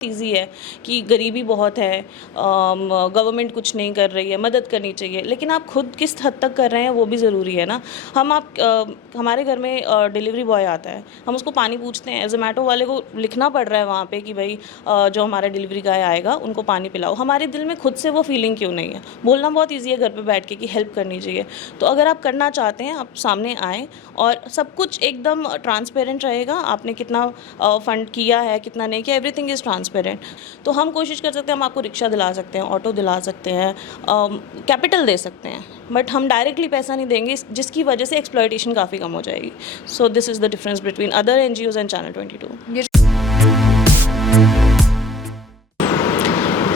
Easy है कि गरीबी बहुत है, गवर्नमेंट कुछ नहीं कर रही है, मदद करनी चाहिए, लेकिन आप खुद किस हद तक कर रहे हैं वो भी ज़रूरी है ना। हमारे घर में डिलीवरी बॉय आता है, हम उसको पानी पूछते हैं, ज़ोमैटो वाले को लिखना पड़ रहा है वहाँ पे कि भाई जो हमारा डिलीवरी गाय आएगा उनको पानी पिलाओ। हमारे दिल में खुद से वो फीलिंग क्यों नहीं है? बोलना बहुत ईजी है घर पे बैठ के कि हेल्प करनी चाहिए। तो अगर आप करना चाहते हैं, आप सामने आएँ और सब कुछ एकदम ट्रांसपेरेंट रहेगा। आपने कितना फ़ंड किया है, कितना नहीं किया, एवरीथिंग इज़ ट्रांसपेरेंट। तो हम कोशिश कर सकते हैं, हम आपको रिक्शा दिला सकते हैं, ऑटो दिला सकते हैं, कैपिटल दे सकते हैं, बट हम डायरेक्टली पैसा नहीं देंगे, जिसकी वजह से एक्सप्लॉयटेशन काफ़ी कम हो जाएगी। So this is the difference between other NGOs and channel 22।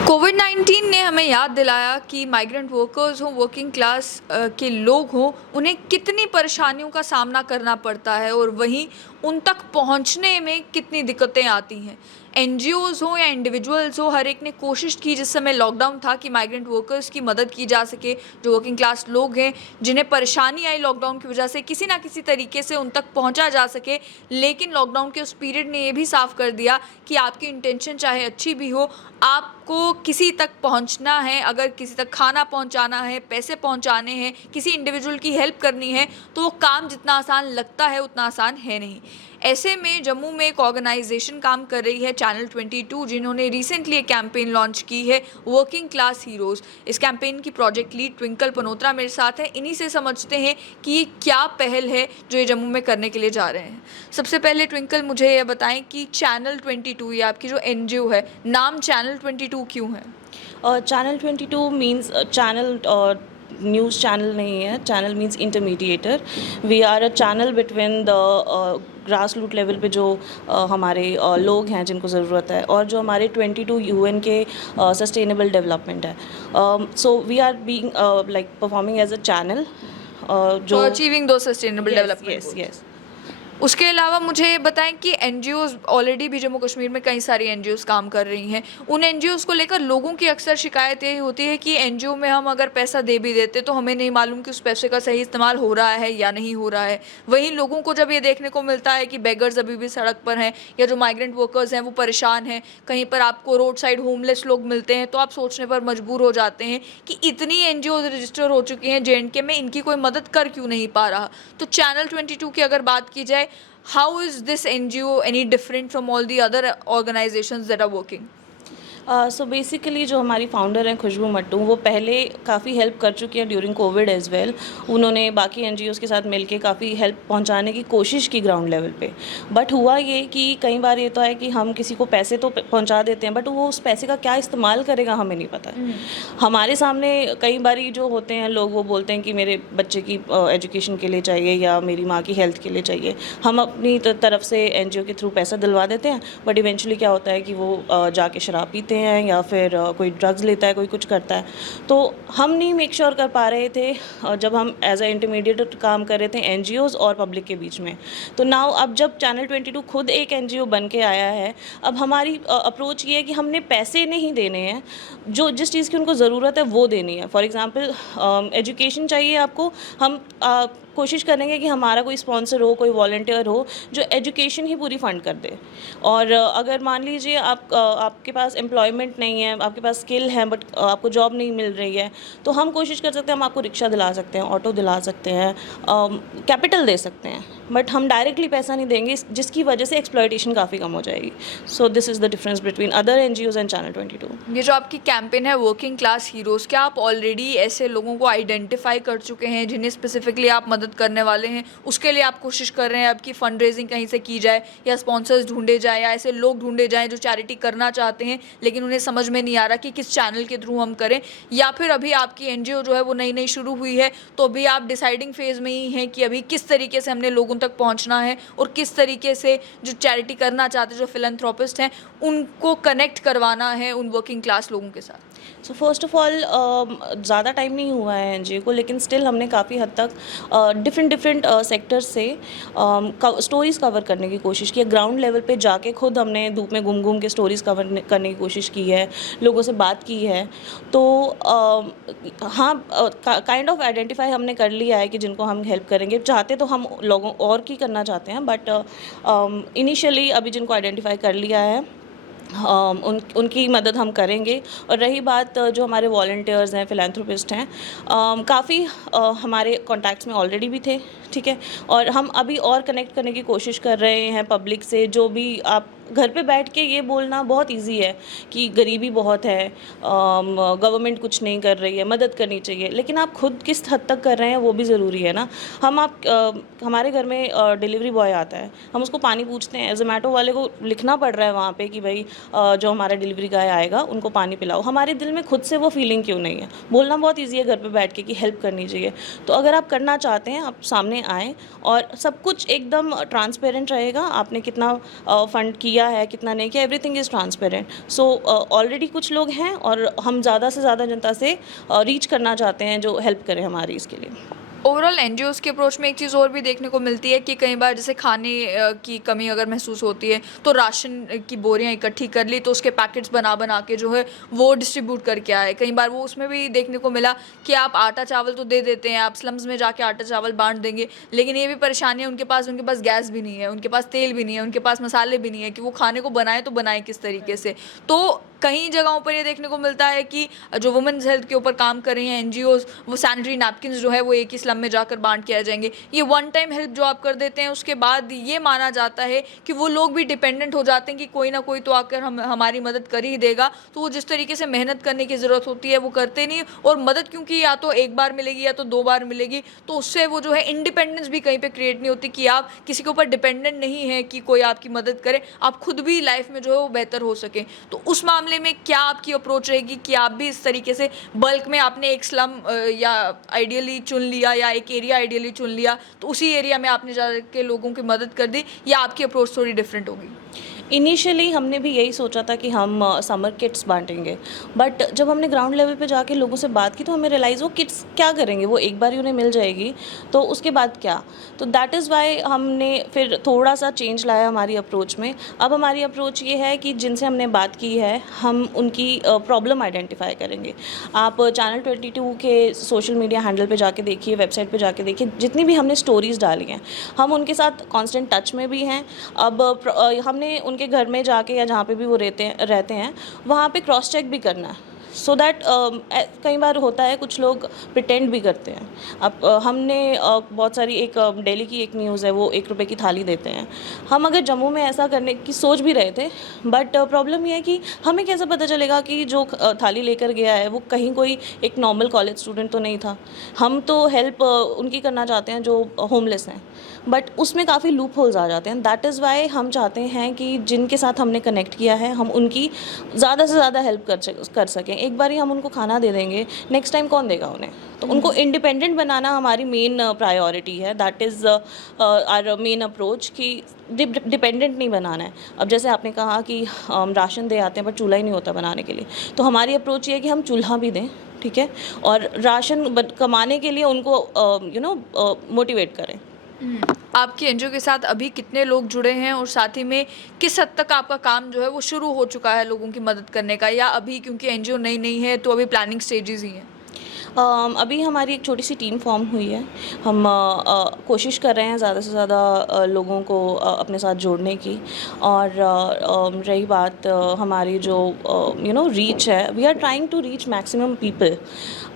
कोविड-19 ने हमें याद दिलाया कि माइग्रेंट वर्कर्स हों, वर्किंग क्लास के लोग हों, उन्हें कितनी परेशानियों का सामना करना पड़ता है और वहीं उन तक पहुंचने में कितनी दिक्कतें आती हैं। एनजीओज़ हों या इंडिविजुअल्स हों, हर एक ने कोशिश की जिस समय लॉकडाउन था कि माइग्रेंट वर्कर्स की मदद की जा सके। जो वर्किंग क्लास लोग हैं, जिन्हें परेशानी आई लॉकडाउन की वजह से, किसी ना किसी तरीके से उन तक पहुंचा जा सके। लेकिन लॉकडाउन के उस पीरियड ने ये भी साफ कर दिया कि आपकी इंटेंशन चाहे अच्छी भी हो, आपको किसी तक पहुंचना है, अगर किसी तक खाना पहुंचाना है, पैसे पहुंचाने हैं, किसी इंडिविजुअल की हेल्प करनी है, तो वो काम जितना आसान लगता है उतना आसान है नहीं। ऐसे में जम्मू में एक ऑर्गेनाइजेशन काम कर रही है, चैनल 22, जिन्होंने रिसेंटली एक कैंपेन लॉन्च की है, वर्किंग क्लास हीरोज़। इस कैंपेन की प्रोजेक्ट लीड ट्विंकल पनोत्रा मेरे साथ हैं। इन्हीं से समझते हैं कि ये क्या पहल है जो ये जम्मू में करने के लिए जा रहे हैं। सबसे पहले ट्विंकल, मुझे ये बताएं कि चैनल 22, ये आपकी जो एनजीओ है, नाम चैनल 22 क्यों है? Channel 22 means channel news channel नहीं है। Channel means intermediator. We are a channel between the grass root level पे जो हमारे लोग हैं जिनको ज़रूरत है, और जो हमारे 22 यूएन के सस्टेनेबल डेवलपमेंट है। So we are being like performing as a channel जो achieving to sustainable development. Yes. उसके अलावा मुझे ये बताएं कि एनजीओज़ ऑलरेडी भी जम्मू कश्मीर में कई सारी एनजीओज़ काम कर रही हैं। उन एनजीओज़ को लेकर लोगों की अक्सर शिकायत यही होती है कि एनजीओ में हम अगर पैसा दे भी देते तो हमें नहीं मालूम कि उस पैसे का सही इस्तेमाल हो रहा है या नहीं हो रहा है। वहीं लोगों को जब ये देखने को मिलता है कि बेगर्स अभी भी सड़क पर हैं, या जो माइग्रेंट वर्कर्स हैं वो परेशान हैं, कहीं पर आपको रोड साइड होमलेस लोग मिलते हैं, तो आप सोचने पर मजबूर हो जाते हैं कि इतनी एनजीओज़ रजिस्टर हो चुकी हैं जेएंडके में, इनकी कोई मदद कर क्यों नहीं पा रहा। तो चैनल 22 की अगर बात की जाए, how is this NGO any different from all the other organizations that are working? So basically जो हमारी फाउंडर हैं खुशबू मट्टू, वो पहले काफ़ी हेल्प कर चुकी हैं ड्यूरिंग कोविड एज़ वेल। उन्होंने बाकी एनजीओज़ के साथ मिलके काफ़ी हेल्प पहुंचाने की कोशिश की ग्राउंड लेवल पे। बट हुआ ये कि कई बार ये तो है कि हम किसी को पैसे तो पहुंचा देते हैं, बट वो उस पैसे का क्या इस्तेमाल करेगा हमें नहीं पता है। हमारे सामने कई बार जो होते हैं लोग, वो बोलते हैं कि मेरे बच्चे की एजुकेशन के लिए चाहिए या मेरी माँ की हेल्थ के लिए चाहिए। हम अपनी तरफ से एनजीओ के थ्रू पैसा दिलवा देते हैं, बट इवेंचुअली क्या होता है कि वो जाके शराब पीते हैं या फिर कोई ड्रग्स लेता है, कोई कुछ करता है। तो हम नहीं मेक श्योर कर पा रहे थे जब हम एज अ इंटरमीडिएट काम कर रहे थे एनजीओज़ और पब्लिक के बीच में। तो नाउ अब जब चैनल 22 खुद एक एनजीओ बन के आया है, अब हमारी अप्रोच ये है कि हमने पैसे नहीं देने हैं, जो जिस चीज़ की उनको ज़रूरत है वो देनी है। फॉर एग्ज़ाम्पल एजुकेशन चाहिए आपको, हम कोशिश करेंगे कि हमारा कोई स्पॉन्सर हो, कोई वॉलंटियर हो जो एजुकेशन ही पूरी फ़ंड कर दे। और अगर मान लीजिए आपके पास एम्प्लॉयमेंट नहीं है, आपके पास स्किल है बट आपको जॉब नहीं मिल रही है, तो हम कोशिश कर सकते हैं, हम आपको रिक्शा दिला सकते हैं, ऑटो दिला सकते हैं, कैपिटल दे सकते हैं, बट हम डायरेक्टली पैसा नहीं देंगे, जिसकी वजह से एक्सप्लॉयटेशन काफ़ी कम हो जाएगी। So this is the difference between other NGOs and channel 22। ये जो आपकी कैंपेन है वर्किंग क्लास हीरोज़, क्या आप ऑलरेडी ऐसे लोगों को आइडेंटिफाई कर चुके हैं जिन्हें स्पेसिफिकली आप मदद करने वाले हैं? उसके लिए आप कोशिश कर रहे हैं आपकी फंड रेजिंग कहीं से की जाए, या स्पॉन्सर्स ढूंढे जाए, या ऐसे लोग ढूंढे जाएँ जो चैरिटी करना चाहते हैं लेकिन उन्हें समझ में नहीं आ रहा कि किस चैनल के थ्रू हम करें? या फिर अभी आपकी एनजीओ जो है वो नई नई शुरू हुई है, तो अभी आप डिसाइडिंग फेज़ में ही हैं कि अभी किस तरीके से हमने लोगों तक पहुँचना है और किस तरीके से जो चैरिटी करना चाहते हैं, जो फिलैंथ्रोपिस्ट हैं, उनको कनेक्ट करवाना है उन वर्किंग क्लास लोगों के साथ? सो फर्स्ट ऑफ ऑल ज़्यादा टाइम नहीं हुआ है एनजीओ को, लेकिन स्टिल हमने काफ़ी हद तक डिफरेंट सेक्टर्स से स्टोरीज़ कवर करने की कोशिश की है। ग्राउंड लेवल पे जाके खुद हमने धूप में घूम घूम के स्टोरीज़ कवर करने की कोशिश की है, लोगों से बात की है। तो हाँ, काइंड ऑफ आइडेंटिफाई हमने कर लिया है कि जिनको हम हेल्प करेंगे। चाहते तो हम लोगों और की करना चाहते हैं, बट इनिशियली अभी जिनको आइडेंटिफाई कर लिया है उनकी मदद हम करेंगे। और रही बात जो हमारे वॉलंटियर्स हैं, फिलैंथ्रोपिस्ट हैं, काफ़ी हमारे कॉन्टैक्ट्स में ऑलरेडी भी थे, ठीक है, और हम अभी और कनेक्ट करने की कोशिश कर रहे हैं पब्लिक से। जो भी आप घर पे बैठ के ये बोलना बहुत इजी है कि गरीबी बहुत है, गवर्नमेंट कुछ नहीं कर रही है, मदद करनी चाहिए, लेकिन आप खुद किस हद तक कर रहे हैं वो भी ज़रूरी है ना। हमारे घर में डिलीवरी बॉय आता है, हम उसको पानी पूछते हैं, जोमेटो वाले को लिखना पड़ रहा है वहाँ पे कि भाई जो हमारा डिलीवरी गाय आएगा उनको पानी पिलाओ। हमारे दिल में खुद से वो फीलिंग क्यों नहीं है? बोलना बहुत ईजी है घर पे बैठ के कि हेल्प करनी चाहिए। तो अगर आप करना चाहते हैं, आप सामने आएँ, और सब कुछ एकदम ट्रांसपेरेंट रहेगा। आपने कितना फ़ंड किया है, कितना नहीं किया, everything is transparent. So already कुछ लोग हैं और हम ज़्यादा से ज़्यादा जनता से रीच करना चाहते हैं जो हेल्प करें हमारी इसके लिए। ओवरऑल एनजीओज़ के अप्रोच में एक चीज़ और भी देखने को मिलती है कि कई बार जैसे खाने की कमी अगर महसूस होती है तो राशन की बोरियां इकट्ठी कर ली, तो उसके पैकेट्स बना बना के जो है वो डिस्ट्रीब्यूट करके आए। कई बार वो उसमें भी देखने को मिला कि आप आटा चावल तो दे देते हैं, आप स्लम्स में जाके आटा चावल बांट देंगे, लेकिन ये भी परेशानी है उनके पास गैस भी नहीं है, उनके पास तेल भी नहीं है, उनके पास मसाले भी नहीं है कि वो खाने को बनाए तो बनाए किस तरीके से। तो कई जगहों पर ये देखने को मिलता है कि जो वुमेन्स हेल्थ के ऊपर काम कर रही हैं एनजीओज़, वो सैनिटरी नैपकिन्स जो है वो एक ही स्लम में जाकर बांट के आ जाएंगे। ये वन टाइम हेल्प जो आप कर देते हैं, उसके बाद ये माना जाता है कि वो लोग भी डिपेंडेंट हो जाते हैं कि कोई ना कोई तो आकर हमारी मदद कर ही देगा। तो वो जिस तरीके से मेहनत करने की ज़रूरत होती है वो करते नहीं, और मदद क्योंकि या तो एक बार मिलेगी या तो 2 बार मिलेगी, तो उससे वो जो है इंडिपेंडेंस भी कहीं पर क्रिएट नहीं होती कि आप किसी के ऊपर डिपेंडेंट नहीं है कि कोई आपकी मदद करे, आप खुद भी लाइफ में जो है वो बेहतर हो सके। तो उस मामले में क्या आपकी अप्रोच रहेगी कि आप भी इस तरीके से बल्क में आपने एक स्लम या आइडियली चुन लिया या एक एरिया आइडियली चुन लिया, तो उसी एरिया में आपने जाके लोगों की मदद कर दी, या आपकी अप्रोच थोड़ी डिफरेंट होगी? इनिशियली हमने भी यही सोचा था कि हम समर किट्स बांटेंगे, बट जब हमने ग्राउंड लेवल पे जाके लोगों से बात की तो हमें रियलाइज़ वो किट्स क्या करेंगे, वो एक बार ही उन्हें मिल जाएगी, तो उसके बाद क्या। तो दैट इज़ वाई हमने फिर थोड़ा सा चेंज लाया हमारी अप्रोच में। अब हमारी अप्रोच ये है कि जिनसे हमने बात की है हम उनकी प्रॉब्लम आइडेंटिफाई करेंगे। आप चैनल 22 के सोशल मीडिया हैंडल पे जाके देखिए, वेबसाइट पे जाके देखिए, जितनी भी हमने स्टोरीज़ डाली हैं हम उनके साथ कांस्टेंट टच में भी हैं। अब हमने उनके घर में जाके या जहाँ पे भी वो रहते हैं वहाँ पे क्रॉस चेक भी करना है, सो दैट कई बार होता है कुछ लोग प्रिटेंड भी करते हैं। अब हमने बहुत सारी एक दिल्ली की एक न्यूज़ है, वो 1 रुपए की थाली देते हैं। हम अगर जम्मू में ऐसा करने की सोच भी रहे थे, बट प्रॉब्लम ये है कि हमें कैसे पता चलेगा कि जो थाली लेकर गया है वो कहीं कोई एक नॉर्मल कॉलेज स्टूडेंट तो नहीं था। हम तो हेल्प उनकी करना चाहते हैं जो होमलेस हैं, बट उसमें काफ़ी लूप होल्स आ जाते हैं। दैट इज़ वाई हम चाहते हैं कि जिनके साथ हमने कनेक्ट किया है हम उनकी ज़्यादा से ज़्यादा हेल्प कर सकें। एक बार ही हम उनको खाना दे देंगे, नेक्स्ट टाइम कौन देगा उन्हें? तो उनको इंडिपेंडेंट बनाना हमारी मेन प्रायोरिटी है। That is our main approach कि डिपेंडेंट नहीं बनाना है। अब जैसे आपने कहा कि राशन दे आते हैं पर चूल्हा ही नहीं होता बनाने के लिए, तो हमारी अप्रोच ये है कि हम चूल्हा भी दें, ठीक है, और राशन कमाने के लिए उनको मोटिवेट करें। आपकी एनजीओ के साथ अभी कितने लोग जुड़े हैं, और साथ ही में किस हद तक आपका काम जो है वो शुरू हो चुका है लोगों की मदद करने का, या अभी क्योंकि एनजीओ नई है तो अभी प्लानिंग स्टेजेस ही हैं? अभी हमारी एक छोटी सी टीम फॉर्म हुई है। हम कोशिश कर रहे हैं ज़्यादा से ज़्यादा लोगों को अपने साथ जोड़ने की। और रही बात हमारी जो रीच है, we are trying to reach maximum people.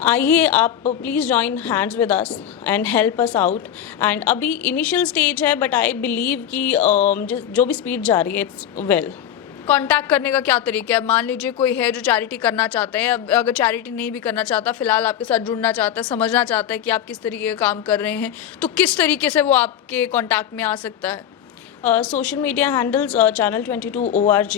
आइए आप please join hands with us and help us out. And अभी इनिशियल स्टेज है, बट आई बिलीव कि जो भी स्पीड जा रही है इट्स वेल। कांटेक्ट करने का क्या तरीका है? मान लीजिए कोई है जो चैरिटी करना चाहता है, अगर चैरिटी नहीं भी करना चाहता, फिलहाल आपके साथ जुड़ना चाहता है, समझना चाहता है कि आप किस तरीके का काम कर रहे हैं, तो किस तरीके से वो आपके कांटेक्ट में आ सकता है? Social media handles channel 22 ORG,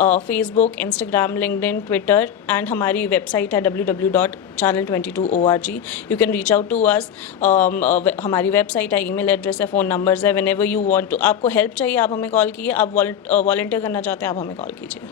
Facebook, Instagram, LinkedIn, Twitter, and हमारी वेबसाइट है www.channel22org। You can reach out to us. हमारी वेबसाइट है, ईमेल एड्रेस है, फ़ोन नंबर्स है। Whenever you want to, आपको हेल्प चाहिए आप हमें कॉल कीजिए, आप वॉलंटियर करना चाहते हैं आप हमें कॉल कीजिए।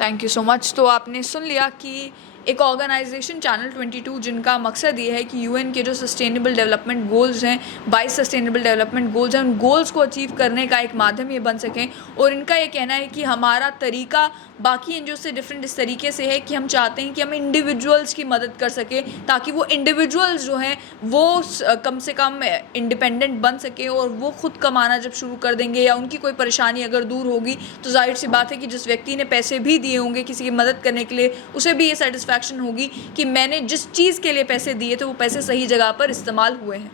Thank you so much. तो आपने सुन लिया कि एक ऑर्गेनाइजेशन चैनल 22 जिनका मकसद ये है कि यूएन के जो सस्टेनेबल डेवलपमेंट गोल्स हैं, 22 सस्टेनेबल डेवलपमेंट गोल्स हैं, उन गोल्स को अचीव करने का एक माध्यम ये बन सकें। और इनका ये कहना है कि हमारा तरीका बाकी एनजीओ से डिफरेंट इस तरीके से है कि हम चाहते हैं कि हम इंडिविजुअल्स की मदद कर सकें, ताकि वो इंडिविजुअल्स जो हैं वो कम से कम इंडिपेंडेंट बन सके और वो खुद कमाना जब शुरू कर देंगे या उनकी कोई परेशानी अगर दूर होगी तो जाहिर सी बात है कि जिस व्यक्ति ने पैसे भी दिए होंगे किसी की मदद करने के लिए, उसे भी ये सेटिस्फैक्शन होगी कि मैंने जिस चीज़ के लिए पैसे दिए थे वो पैसे सही जगह पर इस्तेमाल हुए हैं।